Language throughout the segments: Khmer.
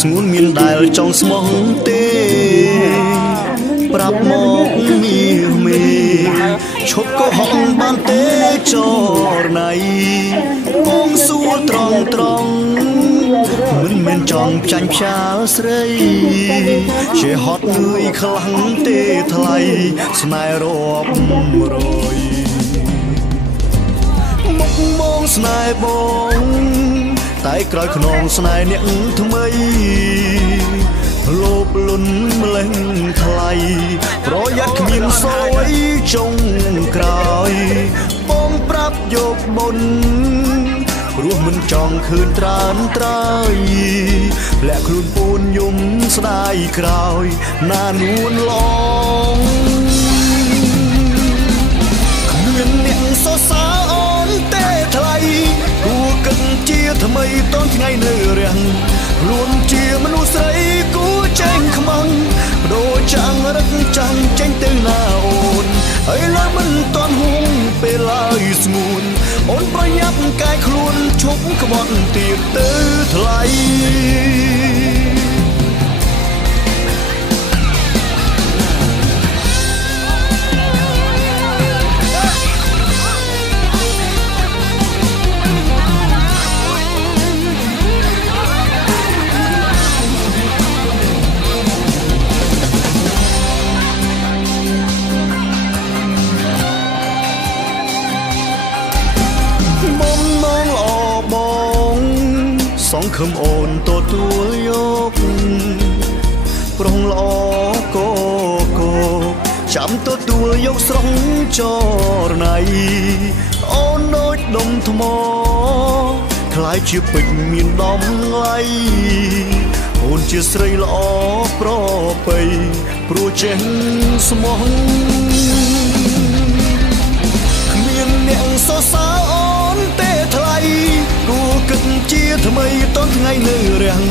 ស្ងួនមានដែលចង់ស្មោះទេប្រាប់មកមានមេឈប់ក៏ហងបានទេចរណៃបងសួរត្រង់មិនមែនចង់ចាញ់ផ្សាលស្រីជាហត់នឿយខ្លាំងទេថ្លៃស្នេហ៍រាប់រយមុខមងស្នេហ៍បងតែក្រោយខ្នងស្នេហ៍អ្នកថ្មីលោបលុនម្លេះថ្លៃប្រយ័ត្នគ្មានសោយចុងក្រោយបងប្រាប់យកបុណ្យព្រោះមិនចង់ឃើញត្រានត្រើយលាក់ខ្លួនពូនយំស្ដាយក្រោយណានួនឡងគ្មានអ្នកសរសើរអូនទេថ្លៃគួរគិតជាថ្មីតនថ្ងៃនៅរាំងខ្លួនជាមនុស្សស្រីគួរចេញខ្មាំងបដូរចាំងរឹកចាំងចេញទៅណាអូនហើយឡើយមិនតន់ហួងពេលឡើយស្ងួនអូនប្រញាប់កាយខ្លួនឈប់ក្បត់ទៀតទៅថ្លៃសង្ឃឹមអូនទទួលយកប្រុងល្អកកចាំទទួលយកស្រស់ចរណៃអូនដូចដុំថ្មคล้ายជាពេជ្រមានដំឡៃអូនជាស្រីល្អប្រពៃព្រោះចេះស្មោះគ្មានអ្នកសរសើរអូនទេថ្លៃគួរគិតជាថ្មីតនថ្ងៃនៅរាំង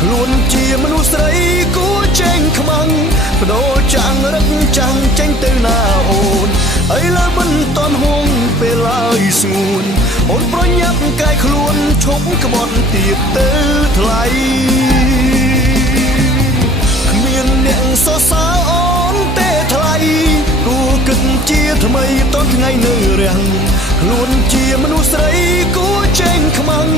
ខ្លួនជាមនុស្សស្រីគួរចេញខ្មាំងបដូរចាំងរឹកចាំងចេញទៅណាអូនអីឡើយមិនតន់ហួងពេលឡើយស្ងួនអូនប្រញាប់កាយខ្លួនឈប់ក្បត់ទៀតទៅថ្លៃគ្មានអ្នកសរសើរអូនទេថ្លៃគួរគិតជាថ្មីតនថ្ងៃនៅរាំងខ្លួនជាមនុស្សស្រីគួរចេញខ្មាំង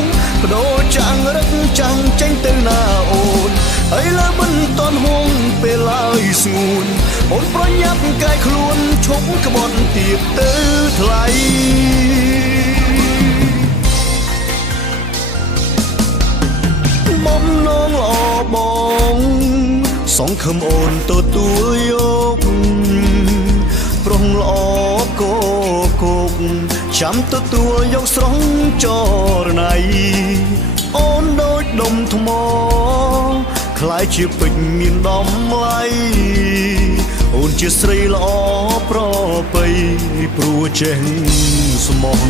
បដូរចាំងរឹកចាំងចេញទៅណាអូនអីឡើយមិនតន់ហួងពេលឡើយស្ងួនអូនប្រញាប់កាយខ្លួនឈប់ក្បត់ទៀតទៅថ្លៃមុំនងល្អបងសង្ឃឹមអូនទទួលយកប្រុងល្អកកចាំទទួលយកស្រស់ចរណៃអូនដូចដុំថ្មคล้ายជាពេជ្រមានដំឡៃអូនជាស្រីល្អប្រពៃព្រោះចេះស្មោះ